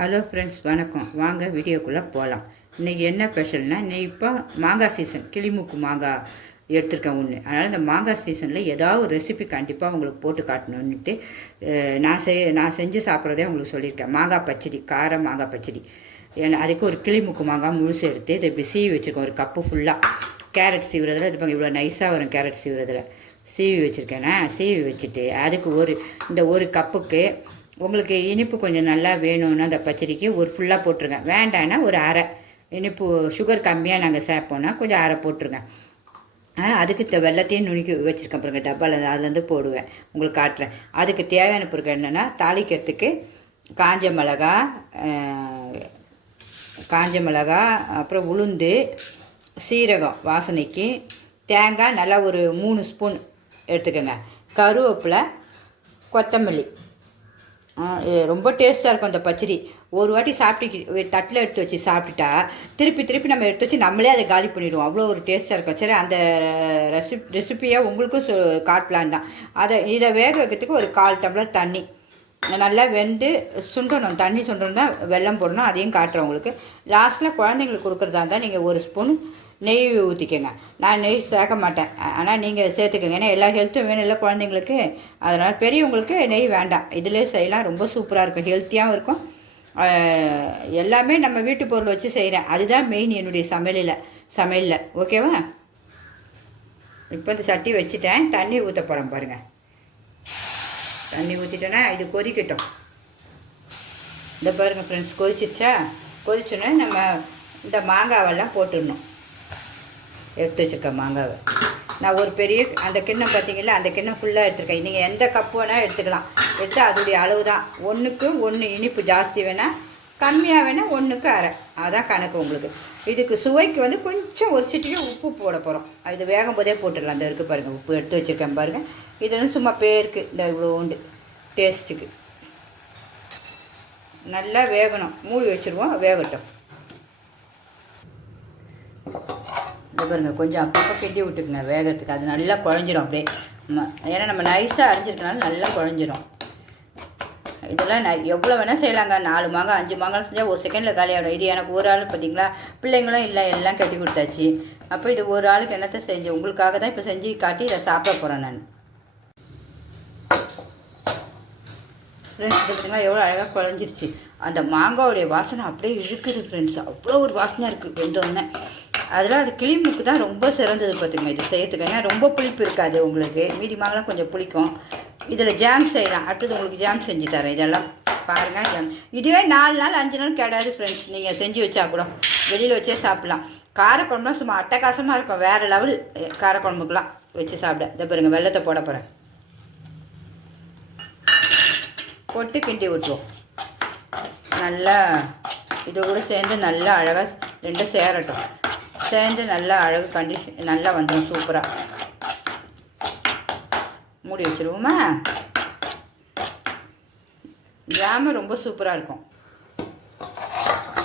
Hello friends, வணக்கம். வாங்க வீடியோக்குள்ளே போகலாம். இன்றைக்கி என்ன ஸ்பெஷல்னால், இப்போ மாங்காய் சீசன், கிளிமூக்கு மாங்காய் எடுத்துருக்கேன் ஒன்று. அதனால் இந்த மாங்காய் சீசனில் ஏதாவது ஒரு ரெசிபி கண்டிப்பாக உங்களுக்கு போட்டு காட்டணுன்னுட்டு நான் செஞ்சு சாப்பிட்றதே உங்களுக்கு சொல்லியிருக்கேன். மாங்காய் பச்சடி, கார மாங்காய் பச்சடி. ஏன்னா அதுக்கு ஒரு கிளிமூக்கு மாங்காய் முழுசு எடுத்து இதை இப்படி சீவி வச்சுருக்கேன். ஒரு கப்பு ஃபுல்லாக கேரட் சீவுறதில் இது இவ்வளோ நைஸாக வரும். கேரட் சீவுறதில் சீவி வச்சுருக்கேன்னா, சீவி வச்சுட்டு அதுக்கு ஒரு கப்புக்கு உங்களுக்கு இனிப்பு கொஞ்சம் நல்லா வேணும்னா அந்த பச்சடிக்கு ஒரு ஃபுல்லாக போட்டுருங்க. வேண்டான்னா ஒரு அரை. இனிப்பு சுகர் கம்மியாக நாங்கள் சேர்ப்போன்னா கொஞ்சம் அரை போட்டுருங்க. அதுக்கு வெள்ளத்தையும் நுணுக்கி வச்சுருக்கேன் பாருங்க டப்பாவில், அதுலேருந்து போடுவேன், உங்களுக்கு காட்டுறேன். அதுக்கு தேவையான பொருட்கள் என்னென்னா, தாளிக்கிறதுக்கு காஞ்ச மிளகா, அப்புறம் உளுந்து, சீரகம் வாசனைக்கு, தேங்காய் நல்லா ஒரு 3 ஸ்பூன் எடுத்துக்கோங்க, கருவேப்பிலை, கொத்தமல்லி. ரொம்ப டேஸ்ட்டாக இருக்கும் அந்த பச்சடி. ஒரு வாட்டி சாப்பிட்டு தட்டில் எடுத்து வச்சு சாப்பிட்டுட்டா திருப்பி நம்ம எடுத்து வச்சு நம்மளே அதை காலி பண்ணிவிடுவோம். அவ்வளோ ஒரு டேஸ்ட்டாக இருக்கும். சரி, அந்த ரெசிப்பியை உங்களுக்கும் காட்டலான் தான். இதை வேக வைக்கிறதுக்கு ஒரு 1/4 டம்ளர் தண்ணி நல்லா வெந்து சுண்டணும். தண்ணி சுண்டணும் தான் வெல்லம் போடணும், அதையும் காட்டுறேன் உங்களுக்கு. லாஸ்ட்டில் குழந்தைங்களுக்கு கொடுக்குறதா இருந்தால் நீங்கள் ஒரு ஸ்பூன் நெய் ஊற்றிக்கோங்க. நான் நெய் சேர்க்க மாட்டேன், ஆனால் நீங்கள் சேர்த்துக்கோங்க. ஏன்னா எல்லா ஹெல்த்தும் வேணும் இல்லை குழந்தைங்களுக்கு. அதனால் பெரியவங்களுக்கு நெய் வேண்டாம். இதிலே செய்யலாம், ரொம்ப சூப்பராக இருக்கும், ஹெல்த்தியாகவும் இருக்கும். எல்லாமே நம்ம வீட்டு பொருள் வச்சு செய்கிறேன், அதுதான் மெயின் என்னுடைய சமையலில். ஓகேவா? இப்போ இந்த சட்டி வச்சுட்டேன், தண்ணி ஊற்ற போகிறேன் பாருங்கள். தண்ணி ஊற்றிட்டேன்னா இது கொதிக்கட்டும். இந்த பாருங்கள் ஃப்ரெண்ட்ஸ், கொதிச்சோன்னே நம்ம இந்த மாங்காவெல்லாம் போட்டுடணும். எடுத்து வச்சுருக்க மாங்காவை நான் ஒரு பெரிய அந்த கிண்ணம் பார்த்தீங்களா, அந்த கிண்ணம் ஃபுல்லாக எடுத்துருக்கேன். நீங்கள் எந்த கப்பு வேணால் எடுத்துக்கலாம். எடுத்து அதோடைய அளவு தான். 1க்கு 1 இனிப்பு ஜாஸ்தி வேணால், கம்மியாக வேணால் 1க்கு அரை, அதான் கணக்கு உங்களுக்கு. இதுக்கு சுவைக்கு கொஞ்சம் ஒரு சிட்டிக்கு உப்பு போட போகிறோம். இது வேகும் போதே போட்டுடலாம். அந்த இருக்குது பாருங்கள், உப்பு எடுத்து வச்சுருக்கேன் பாருங்கள். இது சும்மா பேருக்கு இந்த இவ்வளோ உண்டு டேஸ்ட்டுக்கு. நல்லா வேகணும், மூடி வச்சுருவோம், வேகட்டும். இது பாருங்கள், கொஞ்சம் அப்பப்போ கிண்டி விட்டுக்குங்க வேகிறதுக்கு. அது நல்லா குழஞ்சிரும் அப்படியே. ஏன்னா நம்ம நைஸாக அரைஞ்சிருக்கனால நல்லா குழஞ்சிரும். இதெல்லாம் எவ்வளோ வேணால் செய்யலாங்க. 4 மாங்காய் 5 மாங்காய் செஞ்சால் ஒரு செகண்டில் காலியாகிடும். இது எனக்கு ஒரு ஆள் பார்த்தீங்களா, பிள்ளைங்களும் இல்லை, எல்லாம் கட்டி கொடுத்தாச்சு. அப்போ இது ஒரு ஆளுக்கு என்னத்தை செஞ்சு உங்களுக்காக தான் இப்போ செஞ்சு காட்டி இதை சாப்பிட போகிறேன் நான். ஃப்ரெண்ட்ஸ், பார்த்தீங்கன்னா எவ்வளோ அழகாக குழஞ்சிருச்சு. அந்த மாங்காவுடைய வாசனை அப்படியே இருக்குது ஃப்ரெண்ட்ஸ். அவ்வளோ ஒரு வாசனை இருக்குது வெந்தோடனே. அதில் அது கிளிமுக்கு தான் ரொம்ப சிறந்தது பார்த்துங்க இது செய்யறதுக்கு. ஏன்னா ரொம்ப புளிப்பு இருக்காது உங்களுக்கு. மீடியமாகலாம் கொஞ்சம் புளிக்கும். இதில் ஜாம் செய்யலாம். அடுத்தது உங்களுக்கு ஜாம் செஞ்சு தரேன். இதெல்லாம் பாருங்கள், ஜாம் இதுவே 4 நாள் 5 நாள் கிடையாது ஃப்ரெண்ட்ஸ். நீங்கள் செஞ்சு வச்சா கூட வெளியில் வச்சே சாப்பிட்லாம். காரக்குழம்புலாம் சும்மா அட்டகாசமாக இருக்கும். வேறு லெவல் காரக்குழம்புக்கெலாம் வச்சு சாப்பிட. இதை பாருங்கள், வெள்ளத்தை போட போகிறேன். போட்டு கிண்டி விட்டுருவோம். நல்லா இது கூட சேர்ந்து நல்லா அழகாக 2 சேரட்டும். சேர்ந்து நல்லா அழகு நல்லா வந்துடும் சூப்பராக. மூடி வச்சுருவோமா? ஜாமு ரொம்ப சூப்பராக இருக்கும்.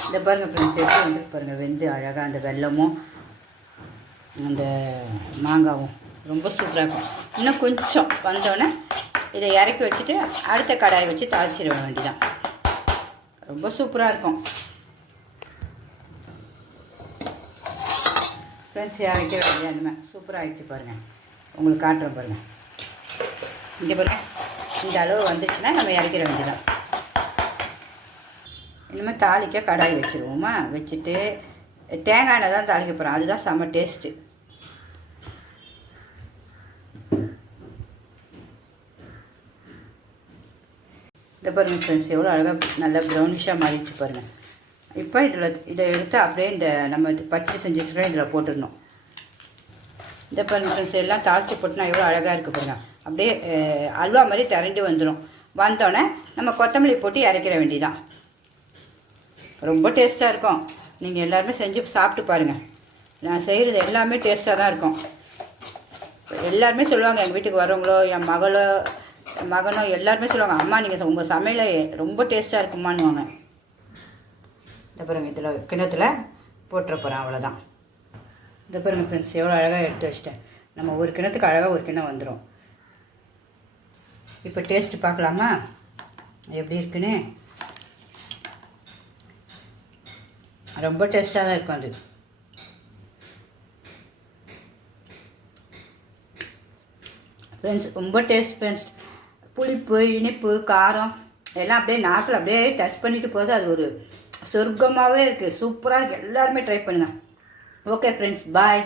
இந்த பாருங்கள் ஃப்ரெண்ட்ஸ், எப்படி வந்துட்டு பாருங்கள் வெந்து அழகாக. அந்த வெல்லமும் அந்த மாங்காவும் ரொம்ப சூப்பராக இருக்கும். இன்னும் கொஞ்சம் வந்தோடனே இதை இறக்கி வச்சுட்டு அடுத்த கடாயை வச்சு தாளிச்சிட வேண்டியதான். ரொம்ப சூப்பராக இருக்கும் ஃப்ரெண்ட்ஸ். இறக்க வேண்டியது சூப்பராக ஆகிடுச்சு பாருங்கள். உங்களுக்கு காட்டுறேன் பாருங்கள். இங்கே பாருங்கள், இந்த அளவு வந்துச்சுன்னா நம்ம இறக்கிற வேண்டியதான். இனிமேல் தாளிக்க கடாய் வச்சுருவோமா? வச்சுட்டு தேங்காய் எண்ணெய் தான் தாளிக்க போகிறோம். அதுதான் செம்ம டேஸ்ட்டு. இதை பாருங்கள் ஃப்ரெண்ட்ஸ், எவ்வளோ அழகாக நல்லா ப்ரௌனிஷாக மாறிடுச்சு பாருங்கள். இப்போ இதை எடுத்து அப்படியே இந்த நம்ம பச்சடி செஞ்சு வச்சுக்கலாம், இதில் போட்டுடணும். இந்த பாருங்கள் ஃப்ரெண்ட்ஸ், எல்லாம் தாளித்து போட்டுனா எவ்வளோ அழகாக இருக்குது பாருங்கள். அப்படியே அல்வா மாதிரி திரண்டு வந்துடும். வந்தோடனே நம்ம கொத்தமல்லி போட்டு இறக்கிற வேண்டியதான். ரொம்ப டேஸ்ட்டாக இருக்கும். நீங்கள் எல்லாருமே செஞ்சு சாப்பிட்டு பாருங்கள். நான் செய்கிறது எல்லாமே டேஸ்ட்டாக தான் இருக்கும். எல்லாருமே சொல்லுவாங்க, எங்கள் வீட்டுக்கு வரவங்களோ என் மகனோ எல்லாருமே சொல்லுவாங்க, அம்மா நீங்கள் உங்கள் சமையலை ரொம்ப டேஸ்ட்டாக இருக்குமான்னுவாங்க. இந்த பாருங்கள், இதில் கிணத்துல போட்டுற போகிறேன், அவ்வளோதான். இந்த பாருங்கள் ஃப்ரெண்ட்ஸ், எவ்வளோ அழகாக எடுத்து வச்சிட்டேன். நம்ம ஒரு கிணத்துக்கு அழகாக ஒரு கிணம் வந்துடும். இப்போ டேஸ்ட்டு பார்க்கலாமா எப்படி இருக்குன்னு? ரொம்ப டேஸ்ட்டாக தான் இருக்கும் அது. ஃப்ரெண்ட்ஸ் ரொம்ப டேஸ்ட் ஃப்ரெண்ட்ஸ். புளிப்பு, இனிப்பு, காரம் எல்லாம் அப்படியே நாக்கில் அப்படியே டச் பண்ணிட்டு போது. அது ஒரு சொர்க்கமாகவே இருக்குது. சூப்பராக இருக்குது. எல்லாருமே ட்ரை பண்ணுங்கள். ஓகே ஃப்ரெண்ட்ஸ், பாய்.